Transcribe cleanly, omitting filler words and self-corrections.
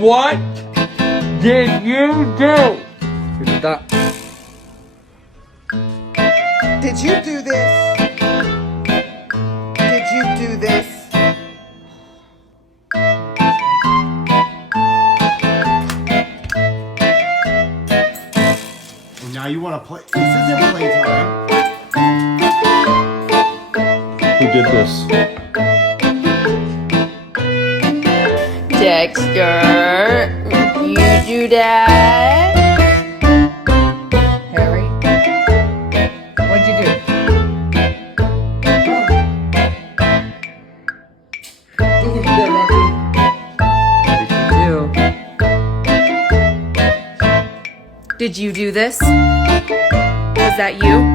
What did you do? Kita. Did you do this? Did you do this? Now you want to play. This isn't playtime. Who did this? Dexter, you do that? Harry. What'd you do? What did you do? Did you do this? Was that you?